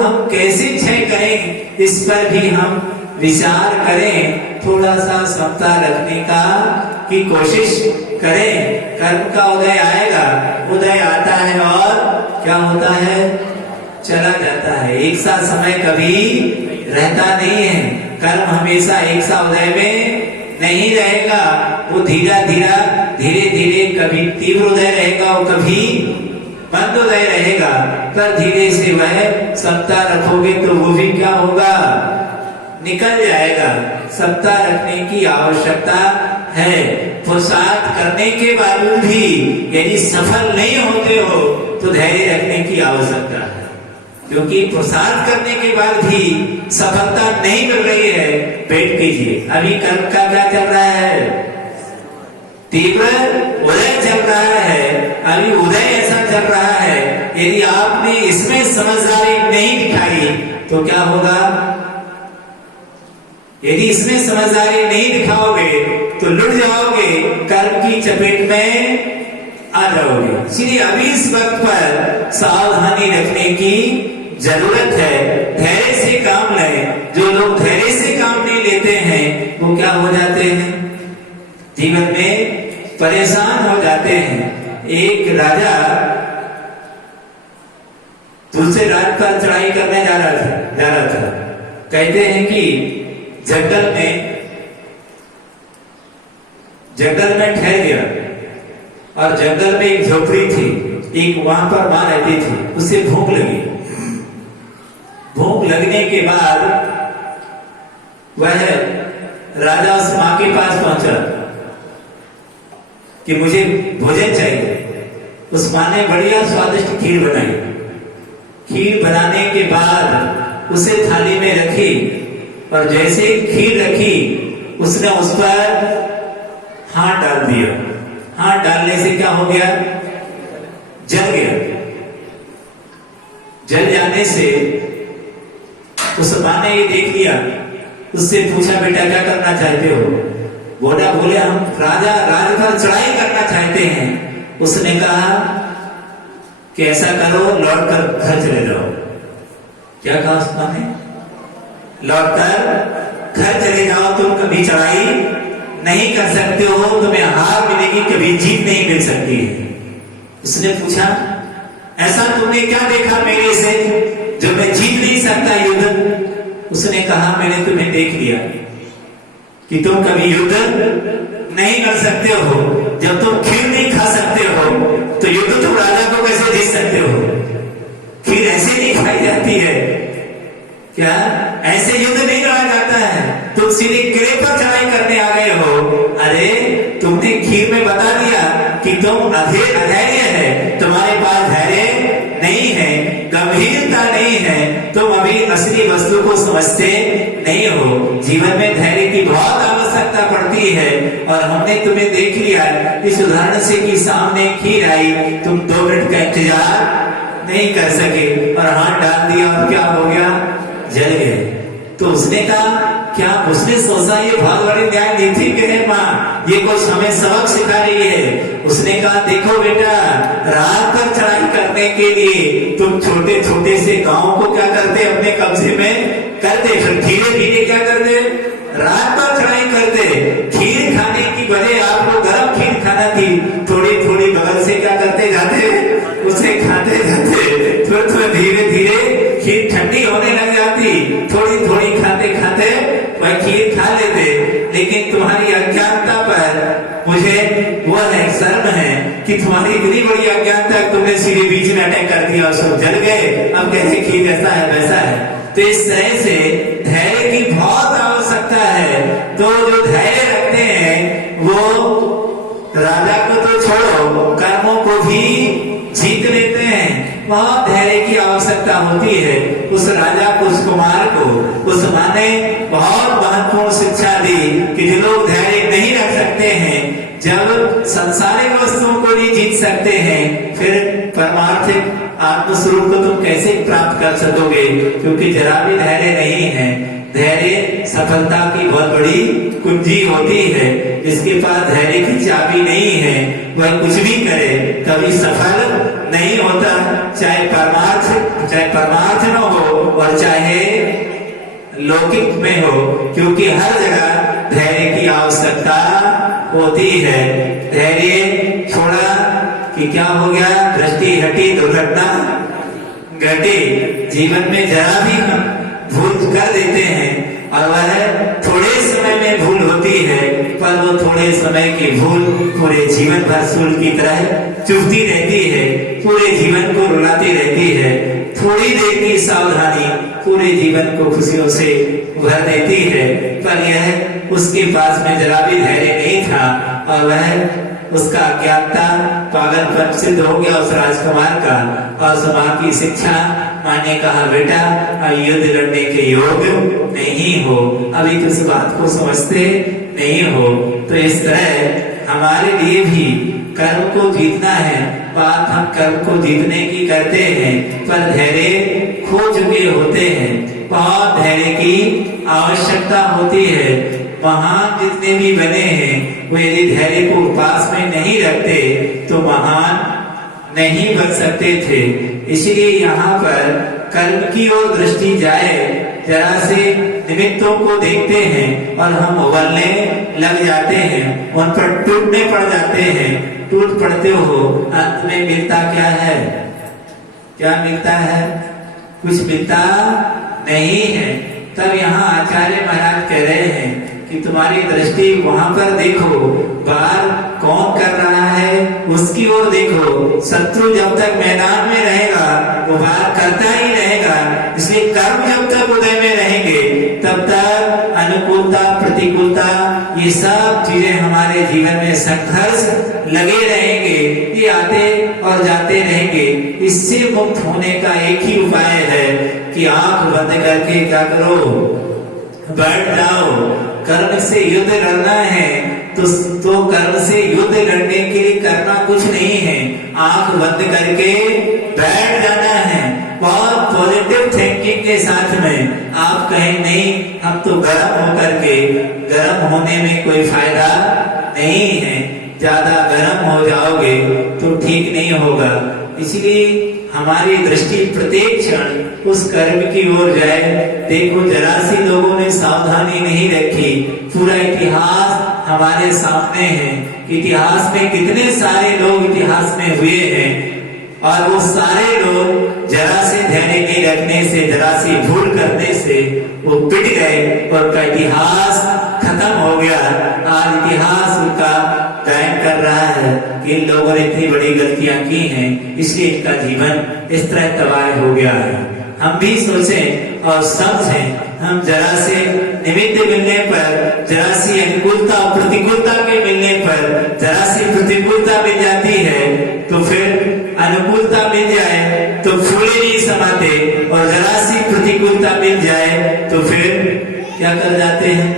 हम कैसे क्षय करें, इस पर भी हम विचार करें, थोड़ा सा समता रखने का की कोशिश करें। कर्म का उदय आएगा, उदय आता है और क्या होता है, चला जाता है। एक सा समय कभी रहता नहीं है। कर्म हमेशा एक सा उदय में नहीं रहेगा, वो धीरे धीरे कभी तीव्र उदय रहेगा और कभी मंद उदय रहेगा। पर धीरे से वह समता रखोगे तो वो भी क्या होगा, निकल जाएगा। समता रखने की आवश्यकता है। पुरुषार्थ करने के बावजूद भी यदि सफल नहीं होते हो तो धैर्य रखने की आवश्यकता है, क्योंकि पुरुषार्थ करने के बाद भी सफलता नहीं मिल रही है। वेट कीजिए, अभी कर्म का क्या चल रहा है, तीव्र उदय चल रहा है। अभी उदय ऐसा चल रहा है, यदि आपने इसमें समझदारी नहीं दिखाई तो क्या होगा, यदि इसमें समझदारी नहीं दिखाओगे तो लुट जाओगे, कर्म की चपेट में आ जाओगे। इसलिए अभी इस वक्त पर सावधानी रखने की जरूरत है। धैर्य से काम लें। जो लोग धैर्य से काम नहीं लेते हैं वो क्या हो जाते हैं, जीवन में परेशान हो जाते हैं। एक राजा दूसरे राज पर चढ़ाई करने जा रहा था। कहते हैं कि जंगल में ठहर गया और जंगल में एक झोपड़ी थी। एक वहां पर मां रहती थी, उसे भूख लगी। भूख लगने के बाद वह राजा उस मां के पास पहुंचा कि मुझे भोजन चाहिए। उस मां ने बढ़िया स्वादिष्ट खीर बनाई। खीर बनाने के बाद उसे थाली में रखी और जैसे खीर रखी उसने उस पर हाथ डाल दिया। हाथ डालने से क्या हो गया, जल गया। जल जाने से उस मां ने ये देख लिया। उससे पूछा, बेटा क्या करना चाहते हो? बोले हम राजा राज पर चढ़ाई करना चाहते हैं। उसने कहा कि ऐसा करो, लौट कर घर चले जाओ। क्या कहा उस मां ने, लौटकर घर चले जाओ, तुम कभी चढ़ाई नहीं कर सकते हो, तुम्हें हार मिलेगी, कभी जीत नहीं मिल सकती है। उसने पूछा, ऐसा तुमने क्या देखा मेरे से जो मैं जीत नहीं सकता युद्ध? उसने कहा, मैंने तुम्हें देख लिया कि तुम कभी युद्ध नहीं कर सकते हो। जब तुम खीर नहीं खा सकते हो तो युद्ध तुम राजा को कैसे जीत सकते हो? खीर ऐसे नहीं खाई जाती है क्या? ऐसे युद्ध नहीं लड़ा जाता है। तुम सीधे किले पर चढ़ाई करने आ गए हो। अरे तुमने खीर में बता दिया कि तुम अधैर्य है, तुम्हारे पास धैर्य नहीं है, गंभीरता नहीं है, तुम अभी असली वस्तु को समझते नहीं हो। जीवन में धैर्य की बहुत आवश्यकता पड़ती है और हमने तुम्हें देख लिया इस उदाहरण से कि सामने खीर आई, तुम 2 मिनट का इंतजार नहीं कर सके और हाथ डाल दिया और क्या हो गया, जल गए। तो उसने कहा, क्या उसने सोचा ये बहुत बड़ी न्याय नीति के है माँ, ये कुछ हमें सबक सिखा रही है। उसने कहा, देखो बेटा, रात पर चढ़ाई करने के लिए तुम छोटे छोटे से गांव को क्या करते, अपने कब्जे में करते, फिर धीरे धीरे क्या करते, रात पर चढ़ाई करते। खीर खाने की वजह आपको गर्म खीर खाना थी, थोड़ी थोड़ी बगल से क्या करते जाते, उसे खाते जाते, फिर धीरे धीरे खीर ठंडी होने लग जाती। थोड़ी थोड़ी खाते खाते वह खीर खा लेते। लेकिन तुम्हारी अज्ञानता पर मुझे वो है, शर्म है कि तुम्हारी इतनी बड़ी अज्ञानता, तुमने सीधे बीच में अटैक कर दिया और सब जल गए। अब कहते खीर ऐसा है वैसा है। तो इस तरह से धैर्य की बहुत आवश्यकता है। तो जो धैर्य रखते हैं वो राजा को तो छोड़ो, कर्मों को भी जीत लेते हैं। बहुत धैर्य की आवश्यकता होती है। उस राजा को, उस कुमार को, उस मां ने बहुत महत्वपूर्ण शिक्षा दी कि जो लोग धैर्य नहीं रख सकते हैं, जब संसारिक वस्तुओं को नहीं जीत सकते हैं, फिर परमार्थिक आत्मस्वरूप को तुम कैसे प्राप्त कर सकोगे? क्योंकि जरा भी धैर्य नहीं है। धैर्य सफलता की बहुत बड़ी कुंजी होती है। जिसके पास धैर्य की चाबी नहीं है वह कुछ भी करे कभी सफल नहीं होता। चाहे परमार्थ न हो और चाहे लौकिक में हो, क्योंकि हर जगह धैर्य की आवश्यकता होती है। धैर्य छोड़ा कि क्या हो गया, दृष्टि हटी, दुर्घटना घटी। जीवन में जरा भी हम भूल कर देते हैं और वह थोड़े समय में भूल होती है, पर वो थोड़े समय की भूल पूरे जीवन भर सूल की तरह चुभती रहती है, पूरे जीवन को रुलाती रहती है। थोड़ी देर की सावधानी पूरे जीवन को खुशियों से भर देती है। पर यह उसके पास में जरा भी धैर्य नहीं था और वह उसका अज्ञानता पागलपन सिद्ध हो गया उस राजकुमार का। और सभा की शिक्षा माँ ने कहा, बेटा अब युद्ध लड़ने के योग नहीं हो, अभी तो इस बात को समझते नहीं हो। तो इस तरह हमारे लिए भी कर्म को जीतना है। बात हम कर्म को जीतने की करते हैं, पर धैर्य खो चुके होते हैं। बहुत धैर्य की आवश्यकता होती है। महान जितने भी बने हैं वो यदि धैर्य को पास में नहीं रखते तो महान नहीं बन सकते थे। इसलिए यहाँ पर कर्म की ओर दृष्टि जाए, जरा से निमित्तों को देखते हैं और हम उबलने लग जाते हैं, उन पर टूटने पड़ जाते हैं। टूट पड़ते हो, अंत में मिलता क्या है? क्या मिलता है? कुछ मिलता नहीं है। तब यहाँ आचार्य महाराज कह रहे हैं कि तुम्हारी दृष्टि वहां पर देखो, बाहर कौन कर रहा है उसकी ओर देखो। शत्रु जब तक मैदान में रहेगा वो बाहर करता ही रहेगा। इसलिए कर्म जब तक उदय में रहेंगे तब तक अनुकूलता प्रतिकूलता ये सब चीजें हमारे जीवन में संघर्ष लगे रहेंगे, ये आते और जाते रहेंगे। इससे मुक्त होने का एक ही उपाय है कि आंख बंद करके क्या करो, बैठ जाओ। कर्म से युद्ध लड़ना है तो कर्म से युद्ध लड़ने के लिए करना कुछ नहीं है, आंख बंद करके बैठ जाना है। बहुत पॉजिटिव थिंकिंग के साथ में आप कहें नहीं हम तो गर्म होकर के, गर्म होने में कोई फायदा नहीं है। ज्यादा गर्म हो जाओगे तो ठीक नहीं होगा। इसलिए हमारी दृष्टि प्रत्येक क्षण उस कर्म की ओर जाए। देखो जरा सी लोगों ने सावधानी नहीं रखी, पूरा इतिहास हमारे सामने है। इतिहास में कितने सारे लोग इतिहास में हुए हैं और वो सारे लोग जरा से धैर्य नहीं रखने से, जरा सी भूल करने से वो पिट गए और का इतिहास खत्म हो गया। आज इतिहास उनका गायन कर रहा है कि इन लोगों ने इतनी बड़ी गलतियां की हैं, इसलिए इनका जीवन इस तरह तबाह हो गया है। हम भी सोचें और समझें, हम जरा से निमित्त मिलने पर, जरा सी अनुकूलता प्रतिकूलता के मिलने पर, जरा सी प्रतिकूलता मिल जाती है तो फिर अनुकूलता मिल जाए तो फूले नहीं समाते, और जरा सी प्रतिकूलता मिल जाए तो फिर क्या कर जाते हैं,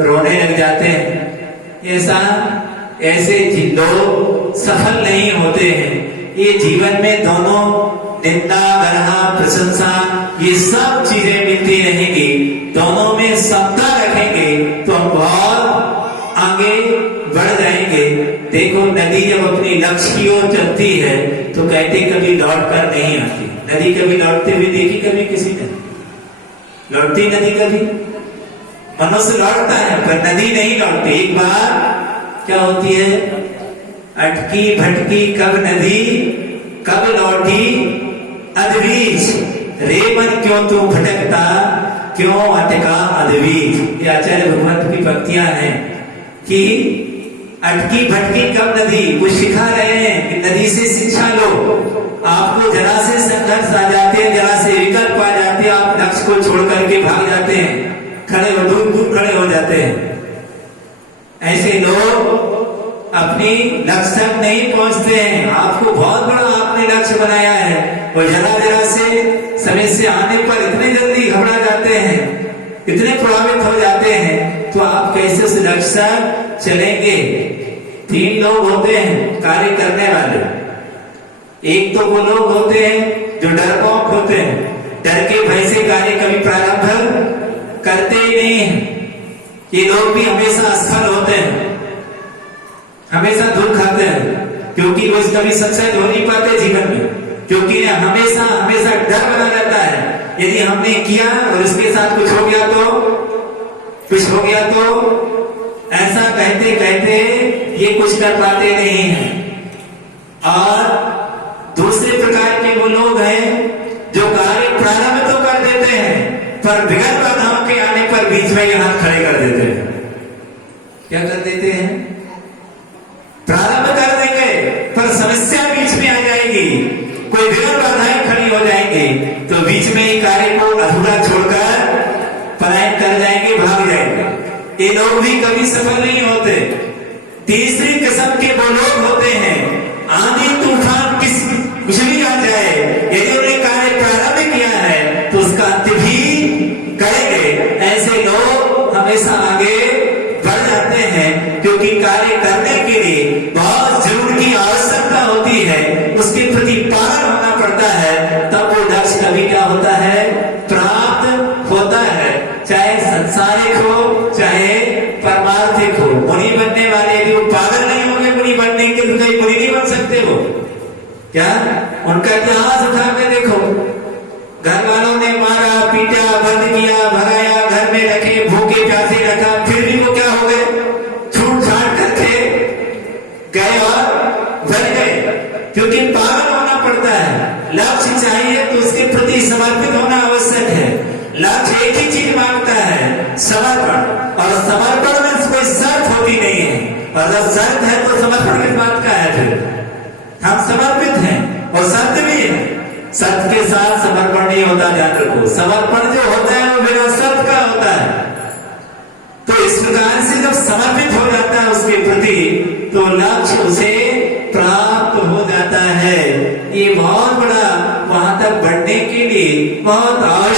रोने लग जाते हैं। ऐसे लोग सफल नहीं होते हैं। ये जीवन में दोनों निंदा गरहा प्रशंसा ये सब चीजें मिलती रहेंगी। दोनों में समता रखेंगे तो हम बहुत आगे बढ़ जाएंगे। देखो नदी जब अपनी लक्ष्य की ओर चलती है तो कहते कभी लौट कर नहीं आती। नदी कभी लौटते हुए देखी कभी किसी ने? लौटती नदी कभी? मनुष्य लौटता है पर नदी नहीं लौटती। एक बार क्या होती है, अटकी भटकी कब नदी कब लौटी अधबीज, रे मन क्यों तू भटकता क्यों अटका अधबीज। ये आचार्य भगवंत की पंक्तियां हैं कि अटकी भटकी कब नदी, वो सिखा रहे हैं कि नदी से शिक्षा लो। आपको जरा से संघर्ष आ जाते हैं, जरा से विकल्प आ जाते हैं, आप लक्ष्य को छोड़ करके भाग जाते हैं, खड़े हो दूर दूर खड़े हो जाते हैं। ऐसे लोग अपनी लक्ष्य तक नहीं पहुंचते हैं। आपको बहुत बड़ा आपने लक्ष्य बनाया है और जरा जरा से समस्या आने पर इतने जल्दी घबरा जाते हैं, इतने प्रभावित हो जाते हैं, तो आप कैसे उस लक्ष्य तक चलेंगे? 3 लोग होते हैं कार्य करने वाले। एक तो वो लोग होते हैं जो डरपोक होते हैं, डर के भय से कार्य कभी प्रारंभ करते ही नहीं है। ये लोग भी हमेशा असफल होते हैं, हमेशा धूल खाते हैं, क्योंकि वो कभी सक्सेस हो नहीं पाते जीवन में, क्योंकि हमेशा हमेशा डर बना रहता है। यदि हमने किया और उसके साथ कुछ हो गया तो ऐसा कहते कहते ये कुछ कर पाते नहीं है। और दूसरे प्रकार के वो लोग हैं जो कार्य प्रारंभ तो कर देते हैं पर बिगड़ बाधाओं के आने पर बीच में ये हाथ खड़े कर देते हैं। क्या कर देते हैं? प्रारंभ कर देंगे पर समस्या बीच में आ जाएगी, कोई विघ्न बाधाएं खड़ी हो जाएंगी तो बीच में ही कार्य को अधूरा छोड़कर पलायन कर जाएंगे, भाग जाएंगे। ये लोग भी कभी सफल नहीं होते। तीसरी किस्म के वो लोग होते हैं, आंधी तूफान कुछ भी आ जाए, यदि उन्होंने कार्य प्रारंभ किया है तो उसका अंत भी करेंगे। ऐसे लोग हमेशा आगे बढ़ जाते हैं क्योंकि कार्य करने के लिए बहुत जरूर की आवश्यकता होती है, उसके प्रति पार होना पड़ता है, तब वो लक्ष्य कभी क्या होता है? प्राप्त होता है। चाहे संसारिक हो चाहे परमार्थिक हो। मुनि बनने वाले भी वो पागल नहीं होंगे, मुनि बनने के लिए कोई मुनि नहीं बन सकते। वो क्या उनका इतिहास उठा के देखो, घर वालों ने मारा पीटा बंद किया भगाया, घर में रखे भूखे प्यासे रखा, फिर भी वो क्या हो गए? छूट छाट करके गए और बन गए, क्योंकि पागल होना पड़ता है। लक्ष्य चाहिए तो उसके प्रति समर्पित होना आवश्यक है। लक्ष्य एक ही चीज मांगता है, समर्पण, और समर्पण में कोई शर्त होती नहीं है। और जब शर्त है तो समर्पण किस बात का है? फिर हम समर्पित हैं और शर्त भी है, शर्त के साथ समर्पण नहीं होता। ध्यान रखो, समर्पण जो होता है वो बिना शर्त का होता है। तो इस प्रकार से जब समर्पित हो जाता है उसके प्रति तो लक्ष्य उसे प्राप्त हो जाता है। ये बहुत बड़ा, वहां तक बढ़ने के लिए बहुत आवश्यक